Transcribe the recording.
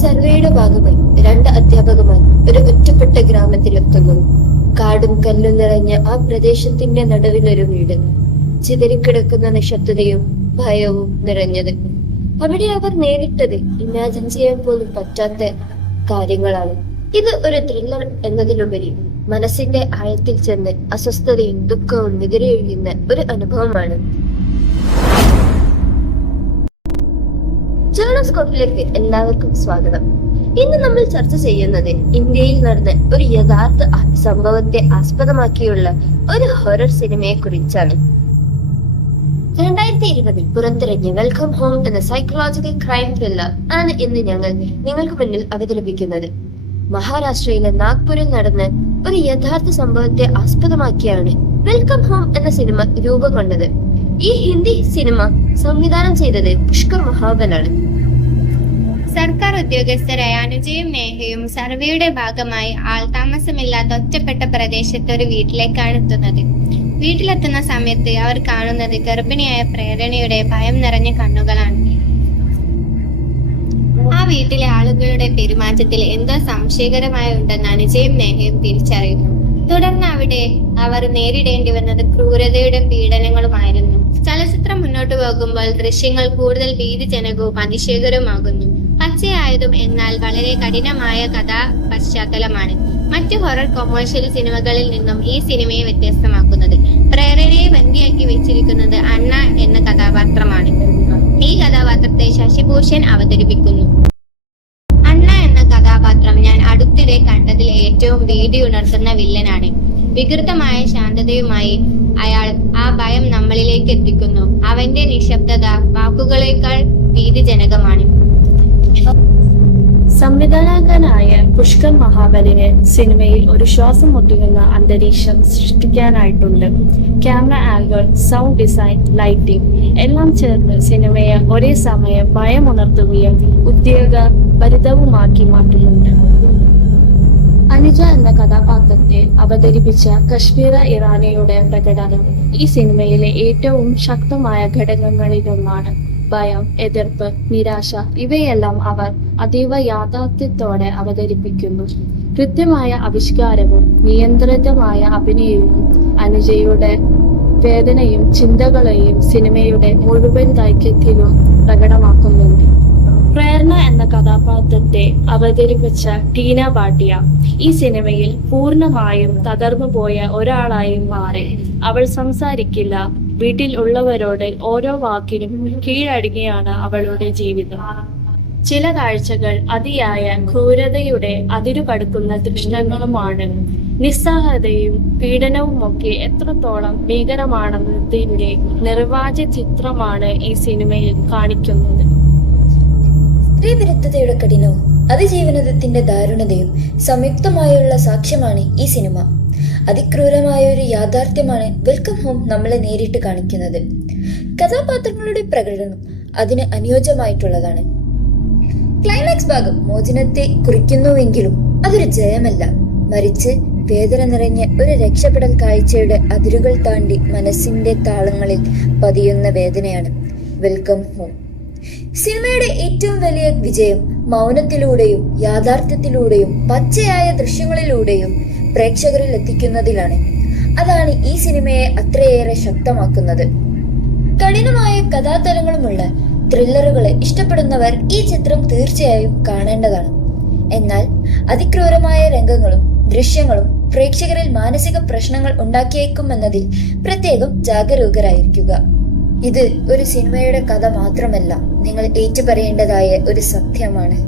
സർവേയുടെ ഭാഗമായി രണ്ട് അധ്യാപകന്മാർ ഒരു ഒറ്റപ്പെട്ട ഗ്രാമത്തിലെത്തുന്നു. കാടും കല്ലും നിറഞ്ഞ ആ പ്രദേശത്തിന്റെ നടുവിലൊരു വീട്, ചിതറിക്കിടക്കുന്ന നിശബ്ദതയും ഭയവും നിറഞ്ഞത്. അവിടെ അവർ നേരിട്ടത് ഇമാജിൻ ചെയ്യാൻ പോലും പറ്റാത്ത കാര്യങ്ങളാണ്. ഇത് ഒരു ത്രില്ലർ എന്നതിലുപരി മനസ്സിന്റെ ആഴത്തിൽ ചെന്ന് അസ്വസ്ഥതയും ദുഃഖവും നികരെയൊഴിയുന്ന ഒരു അനുഭവമാണ്. ജേണോസ്കോപ്പിലേക്ക് എല്ലാവർക്കും സ്വാഗതം. ഇന്ന് നമ്മൾ ചർച്ച ചെയ്യുന്നത് ഇന്ത്യയിൽ നടന്ന ഒരു യഥാർത്ഥ സംഭവത്തെ ആസ്പദമാക്കിയുള്ള ഒരു ഹൊറർ സിനിമയെ കുറിച്ചാണ്. 2020 പുറത്തിറങ്ങിയ വെൽക്കം ഹോം എന്ന സൈക്കോളജിക്കൽ ക്രൈം ത്രില്ലർ ആണ് ഇന്ന് ഞങ്ങൾ നിങ്ങൾക്ക് മുന്നിൽ അവതരിപ്പിക്കുന്നത്. മഹാരാഷ്ട്രയിലെ നാഗ്പൂരിൽ നടന്ന ഒരു യഥാർത്ഥ സംഭവത്തെ ആസ്പദമാക്കിയാണ് വെൽക്കം ഹോം എന്ന സിനിമ രൂപം കൊണ്ടത്. ഈ ഹിന്ദി സിനിമ സംവിധാനം ചെയ്തത് പുഷ്കർ മഹാബലാണ്. സർക്കാർ ഉദ്യോഗസ്ഥരായ അനുജയും നേഹയും സർവേയുടെ ഭാഗമായി ആൾതാമസമില്ലാത്ത ഒറ്റപ്പെട്ട പ്രദേശത്ത് ഒരു വീട്ടിലേക്കാണ് എത്തുന്നത്. വീട്ടിലെത്തുന്ന സമയത്ത് അവർ കാണുന്നത് ഗർഭിണിയായ പ്രേരണയുടെ ഭയം നിറഞ്ഞ കണ്ണുകളാണ്. ആ വീട്ടിലെ ആളുകളുടെ പെരുമാറ്റത്തിൽ എന്തോ സംശയകരമായ ഉണ്ടെന്ന് അനുജയും നേഹയും തിരിച്ചറിയുന്നു. തുടർന്ന് അവിടെ അവർ നേരിടേണ്ടി വന്നത് ക്രൂരതയുടെ പീഡനങ്ങളുമായിരുന്നു. ചലച്ചിത്രം മുന്നോട്ട് പോകുമ്പോൾ ദൃശ്യങ്ങൾ കൂടുതൽ ഭീതിജനകവും അതിശയകരവുമാകുന്നു. പച്ചയായതും എന്നാൽ വളരെ കഠിനമായ കഥാ പശ്ചാത്തലമാണ് മറ്റു ഹൊറർ കൊമേഴ്ഷ്യൽ സിനിമകളിൽ നിന്നും ഈ സിനിമയെ വ്യത്യസ്തമാക്കുന്നത്. പ്രേരണയെ ബന്ദിയാക്കി വെച്ചിരിക്കുന്നത് അണ്ണ എന്ന കഥാപാത്രമാണ്. ഈ കഥാപാത്രത്തെ ശശിഭൂഷൺ അവതരിപ്പിക്കുന്നു. അണ്ണ എന്ന കഥാപാത്രം ഞാൻ അടുത്തിടെ കണ്ടതിൽ ഏറ്റവും ഭീതി ഉണർത്തുന്ന വില്ലനാണ്. വികൃതമായ ശാന്തതയുമായി അയാൾ ആ ഭയം നമ്മളിലേക്ക് എത്തിക്കുന്നു. അവന്റെ നിശബ്ദത വാക്കുകളേക്കാൾ ഭീതിജനകമാണ്. സംവിധായകനായ പുഷ്കർ മഹാബലിന് സിനിമയിൽ ഒരു ശ്വാസം മുട്ടുന്ന അന്തരീക്ഷം സൃഷ്ടിക്കാനായിട്ടുണ്ട്. Camera angle, sound design, lighting എല്ലാം ചേർന്ന് സിനിമയെ ഒരേ സമയം ഭയമുണർത്തുകയും ഉദ്വേഗഭരിതവുമാക്കി മാറ്റുന്നുണ്ട്. അനുജ എന്ന കഥാപാത്രത്തെ അവതരിപ്പിച്ച കശ്മീര ഇറാനിയുടെ പ്രകടനം ഈ സിനിമയിലെ ഏറ്റവും ശക്തമായ ഘടകങ്ങളിലൊന്നാണ്. ഭയം, എതിർപ്പ്, നിരാശ ഇവയെല്ലാം അവർ അതീവ യാഥാർത്ഥ്യത്തോടെ അവതരിപ്പിക്കുന്നു. കൃത്യമായ ആവിഷ്കാരവും നിയന്ത്രിതമായ അഭിനയവും അനുജയുടെ വേദനയും ചിന്തകളെയും സിനിമയുടെ മുഴുവൻ ദൈർഘ്യത്തിലും പ്രകടമാക്കുന്നുണ്ട്. പ്രേരണ എന്ന കഥാപാത്രത്തെ അവതരിപ്പിച്ച ടീന ഭാട്ടിയ ഈ സിനിമയിൽ പൂർണ്ണമായും തകർന്നു പോയ ഒരാളായി മാറി. അവൾ സംസാരിക്കില്ല. വീട്ടിൽ ഉള്ളവരോട് ഓരോ വാക്കിനും കീഴടങ്ങിയാണ് അവളുടെ ജീവിതം. ചില കാഴ്ചകൾ അതിയായ ക്രൂരതയുടെ അതിരുകടക്കുന്ന ദൃശ്യങ്ങളുമാണ്. നിസ്സഹായതയും പീഡനവുമൊക്കെ എത്രത്തോളം ഭീകരമാണെന്നതിന്റെ നിർവാച ചിത്രമാണ് ഈ സിനിമയിൽ കാണിക്കുന്നത്. സ്ത്രീവിരുദ്ധതയുടെ കഠിനവും അതിജീവനത്തിന്റെ ദാരുണതയും സംയുക്തമായുള്ള സാക്ഷ്യമാണ് ഈ സിനിമ. അതിക്രൂരമായ ഒരു യാഥാർത്ഥ്യമാണ് വെൽക്കം ഹോം നമ്മളെ നേരിട്ട് കാണിക്കുന്നത്. കഥാപാത്രങ്ങളുടെ പ്രകടനം അതിന് അനുയോജ്യമായിട്ടുള്ളതാണ്. ക്ലൈമാക്സ് ഭാഗം മോചനത്തെ കുറിക്കുന്നുവെങ്കിലും അതൊരു ജയമല്ല, മറിച്ച് വേദന നിറഞ്ഞ ഒരു രക്ഷപ്പെടൽ കാഴ്ചയുടെ അതിരുകൾ താണ്ടി മനസ്സിന്റെ താളങ്ങളിൽ പതിയുന്ന വേദനയാണ് വെൽക്കം ഹോം. സിനിമയുടെ ഏറ്റവും വലിയ വിജയം മൗനത്തിലൂടെയും യാഥാർത്ഥ്യത്തിലൂടെയും പച്ചയായ ദൃശ്യങ്ങളിലൂടെയും പ്രേക്ഷകരിൽ എത്തിക്കുന്നതിലാണ്. അതാണ് ഈ സിനിമയെ അത്രയേറെ ശക്തമാക്കുന്നത്. കഠിനമായ കഥാതലങ്ങളുമുള്ള ത്രില്ലറുകളെ ഇഷ്ടപ്പെടുന്നവർ ഈ ചിത്രം തീർച്ചയായും കാണേണ്ടതാണ്. എന്നാൽ അതിക്രൂരമായ രംഗങ്ങളും ദൃശ്യങ്ങളും പ്രേക്ഷകരിൽ മാനസിക പ്രശ്നങ്ങൾ ഉണ്ടാക്കിയേക്കുമെന്നതിൽ പ്രത്യേകം ജാഗരൂകരായിരിക്കുക. ഇത് ഒരു സിനിമയുടെ കഥ മാത്രമല്ല, നിങ്ങൾ ഏറ്റുപറയേണ്ടതായ ഒരു സത്യമാണ്.